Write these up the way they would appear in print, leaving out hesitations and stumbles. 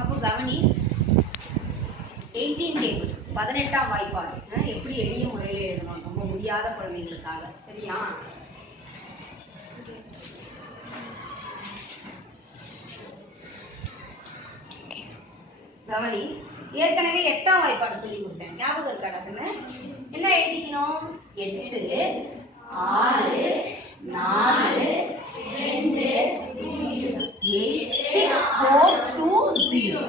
அப்போ கவனி 18 டேபிள் 18ஆம் வாய்ப்பாடு எப்படி எளிய முறையில் எழுதணும் ரொம்ப முடியாத குழந்தைகளுக்காக. சரியா? கவனி, ஏற்கனவே 8ஆம் வாய்ப்பாடு சொல்லி கொடுத்தேன், ஞாபகம் இருக்காடா? என்ன எழுதிக்கணும்? 8 6 4 2 8 6 4 2 0.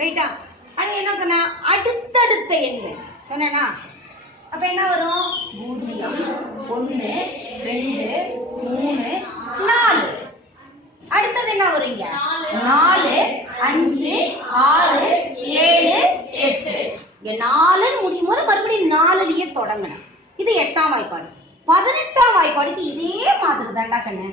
ரைட்டா? அது என்ன சொன்னா அடுத்தடுத்த எண்கள் சொன்னா அப்ப என்ன வரும்? 0 1 2 3 4. அடுத்தது என்ன வருங்க? 4 5 6 7 8. இங்க 4 முடியும் போது மறுபடியும் 4லயே தொடங்கணும். இது 8ஆம் வாய்ப்பாடு. 18ஆம் வாய்ப்பாடுக்கு இதே மாதிரி தாண்டா கண்ணு.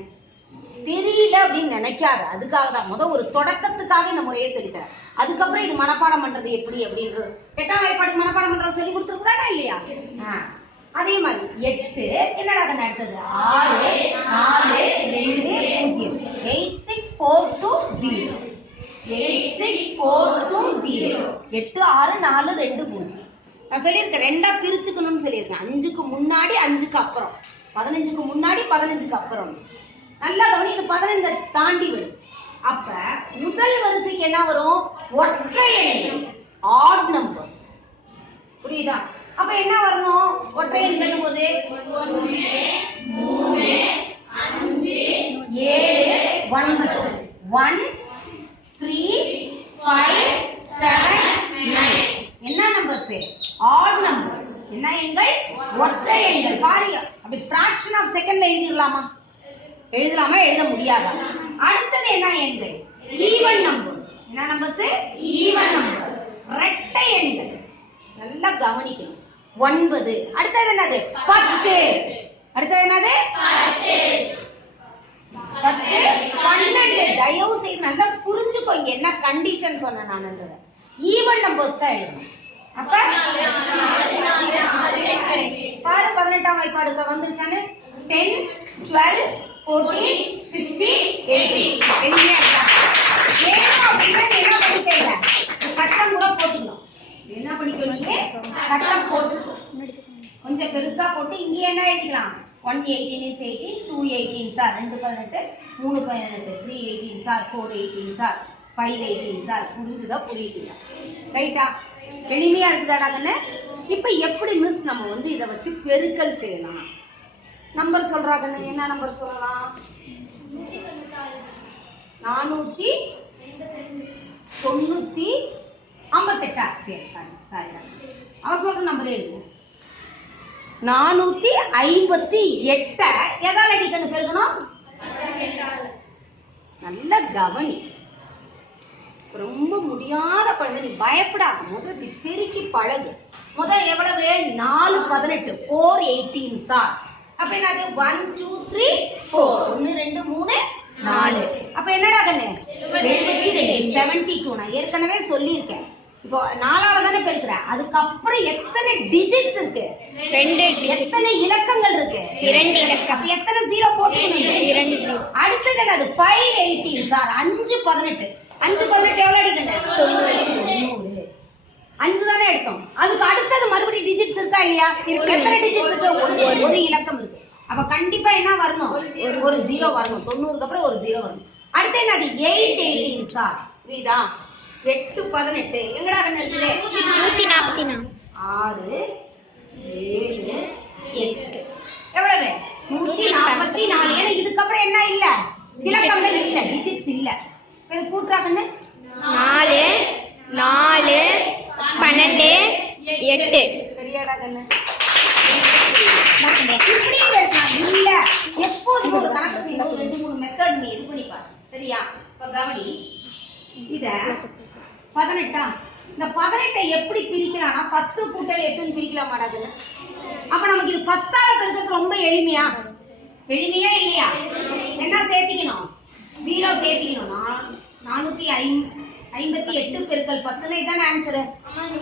தெரியல அப்படின்னு நினைக்காத, அதுக்காக தான் ஒரு தொடக்கத்துக்காக இந்த முறையை சொல்லித்தரேன். அதுக்கப்புறம் இது மனப்பாடம் பண்றது எப்படி அப்படின்றது 8ஆம் வாய்ப்பாடுக்கு மனப்பாடம் பண்றது சொல்லி கொடுத்துருக்கூடாடா இல்லையா? அதே மாதிரி 8 என்னடா கண்ணு அடுத்தது? 6 4 2 0 8 6 4 2 0 8 6 4 2 0 8 6 4 2 0. நான் சொல்லியிருக்கேன் ரெண்டா பிரிச்சுக்கணும்னு சொல்லியிருக்கேன். 5க்கு முன்னாடி 5க்கு அப்புறம், 15க்கு முன்னாடி 15க்கு அப்புறம். நல்லா கவனி, இது 15 தாண்டி வரும். அப்ப முதல் வரிசைக்கு என்ன வரும்? ஒற்றை எண்கள், ஆட் நம்பர்ஸ். புரியுதா? அப்ப என்ன வரணும்? ஒற்றை எண்கள் போது 1 3 5 7 9 1 3 5 7 9. என்ன நம்பர்ஸ்? Odd numbers. என்ன எண்கள்? ஒற்றை எண்கள். பாருங்க, அப்படி fraction of secondல எழுதிடலாமா? எழுதலாமா? எழுத முடியாதா? அடுத்தது என்ன எண்கள்? Even numbers. என்ன நம்பர்ஸ்? Even numbers. இரட்டை எண்கள். நல்லா கவனிக்கணும். 9. அடுத்தது என்னது? 10. அடுத்தது என்னது? 10 12. தயவு செய்து நல்லா புரிஞ்சுக்கோ, இங்க என்ன கண்டிஷன் சொன்ன நான்ன்றத. ஈவன் நம்பர்ஸ் தான் எழுதணும். அப்ப பாரு 18ஆம் வாய்ப்பாடுக்கு வந்துருச்சானே. 10 12 14 16 18. எளிமையா இருக்கா? வேணும் அப்படின்னா என்ன பண்ணிட்டீங்க? கட்டம் கூட போட்டுக்கணும். என்ன பண்ணிக்கணும்? கட்டம் போட்டு கொஞ்சம் பெருசா போட்டு இங்க என்ன எழுதிக்கலாம்? 1 18 is 18, 2 18 sir 2 18, 3 18, 3 18 sir 4 18 sir 5 18 sir. புரிஞ்சுதா? புரியுதா? ரைட்டா? எளிமையா இருக்குதாடா கண்ணு? இப்ப எப்படி மிஸ் நம்ம இதை வச்சு பெருக்கல் செய்யலாம்? நம்பர் சொல்றாங்கன்னு என்ன நம்பர் சொல்லலாம்? 498. சரி சாரி அவ சொல்ற நம்பர் எழுதுவோம். 458 எதால அடிக்கணும் பெருக்கணும்? நல்ல கவனி, ரொம்ப முடியாத குழந்தை, நீ பயப்படாத. முதல்ல இப்படி பெருக்கி பழகு. முதல் எவ்வளவு? 4 18 4 18 சார். அப்ப என்னது? 1 2 3 4 1 2 3 4. அப்ப என்னடா கண்ணு? 72 72. நான் ஏற்கனவே சொல்லியிருக்கேன். இப்போ 4ஆல தானே பெருக்குற. அதுக்கப்புறம் எத்தனை டிஜிட்ஸ் இருக்கு? 2. எத்தனை இலக்கங்கள் இருக்கு? 2 இலக்கம். அப்ப எத்தனை 0 போட்டுக்கணும்? 2 0. அடுத்தது என்னது? 5 18 சார் 5 18. 5 18 எவ்வளவு அடிக்கணும்? 90. 5 தானே எடுத்தோம். அதுக்கு அடுத்தது மறுபடியும் டிஜிட்ஸ் இருக்கா இல்லையா? எத்தனை டிஜிட் இருக்கு? ஒரு இலக்கம் இருக்கு. அப்ப கண்டிப்பா என்ன வரணும்? ஒரு 0 வரணும். 90க்கு அப்புறம் ஒரு 0 வரணும். அடுத்து என்னது? 8 18 சார். புரியுதா? 8 18 எங்கடா இருக்குது? 144. 6 7 8 எவ்வளவு? 144. ஏன்னா இதுக்கப்புறம் என்ன இல்ல? இலக்கங்கள் இல்ல, டிஜிட்ஸ் இல்ல. இது கூட்டுறாங்கன்னு 4 4 12 8. சரியாடா கண்ணு? இல்ல, எப்போதும் ஒரு கணக்கு செய்ய 2-3 மெத்தட் நீ இது பண்ணி பாரு. சரியா? இப்ப கவனி, இத 18. இந்த 18 எப்படி பிரிக்கலாம்னா 10 கூட்டல் 8ன்னு பிரிக்கலாமாடாது? அப்ப நமக்கு இது 10ஆல பெருக்கிறது ரொம்ப எளிமையா? எளிமையா இல்லையா? என்ன சேர்த்திக்கணும்? 0 சேர்த்திக்கணும். 458 பெருக்கல் 10 இதான ஆன்சர்.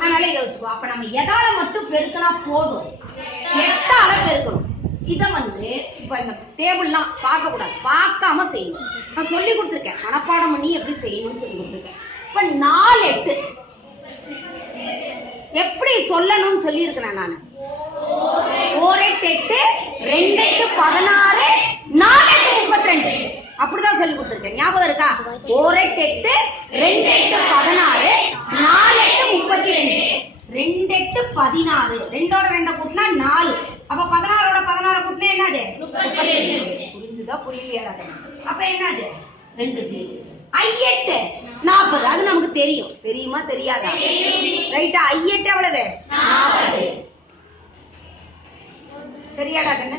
அதனால இதை வச்சுக்கோ. அப்ப நம்ம எதால மட்டும் பெருக்கினா போதும்? 8ஆல பெருக்கணும். இத வந்து இப்ப இந்த டேபிள்லாம் பார்க்க கூடாது, பார்க்காம செய்யணும். நான் சொல்லி கொடுத்துருக்கேன், மனப்பாடம் பண்ணி எப்படி செய்யணும்னு சொல்லி கொடுத்துருக்கேன். இப்ப 4 8 எப்படி சொல்லணும்னு சொல்லி இருக்கிறேன் நான். 4 8 8 2 8 16 4 8 32 அப்படிதான் சொல்லி கொடுத்துருக்கேன். ஞாபகம் இருக்கா? 4 8 8 2 8 16 4 8 32 2 8 16 2ஓட 2 கூட்டினா 4. அப்ப 16ஓட 16 கூட்டினா என்னது? 32. புரிஞ்சுதா புரியலையா? அப்ப என்னது? 2 0. I8 40. அது நமக்கு தெரியும். தெரியுமா தெரியாதா? ரைட்டா? I8 எவ்வளவு? 40. சரியாடா கண்ணு?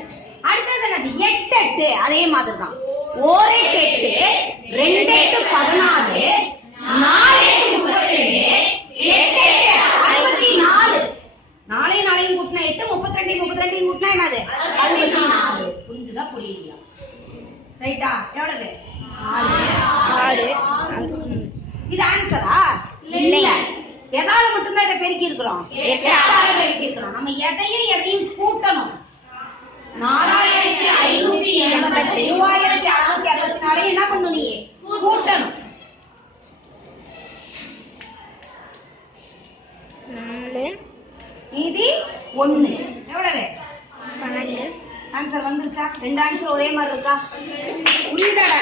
அடுத்தது என்னது? 8 8 அதே மாதிரி தான். 1 8 8 2 8 16 4 8 32 8 8 64. 4 4 கூட்டினா 8 32 32 கூட்டினா என்னது? 64. புரிஞ்சுதா புரியலையா? ரைட்டா? எவ்வளவு? 6. இது ஆன்சரா? இல்ல. எதால மட்டும்தான் இதை பெருக்கி இருக்கிறோம்? 8ஆல பெருக்கி இருக்கிறோம். நம்ம எதையும் கூட்டணும். 4580 3664 என்ன பண்ணணும்? நீ கூட்டணும். 4 மீதி 1 எவ்வளவு? 12. ஆன்சர் வந்துருச்சா? 2 ஆன்சர் ஒரே மாதிரி இருக்கா? புரியுதாடா?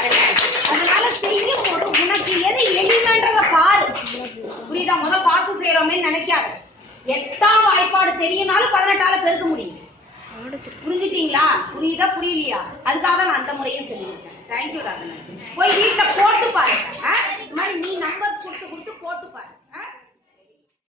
அதனால செய்யும் போது உனக்கு எது எளிமைன்றத பாரு. புரியுதா? முதல் பார்த்து செய்யறோமே நினைக்காத. 8ஆம் வாய்ப்பாடு தெரியும்னாலும் 18ஆல பெருக்க முடியும். புரிஞ்சுட்டீங்களா? புரியுதா புரியலையா? அதுக்காக தான் நான் அந்த முறையும் சொல்லியிருக்கேன். தேங்க்யூடா. போய் வீட்டுல போட்டு பாரு. இந்த மாதிரி நீ நம்பர்ஸ் கொடுத்து போட்டு பாரு.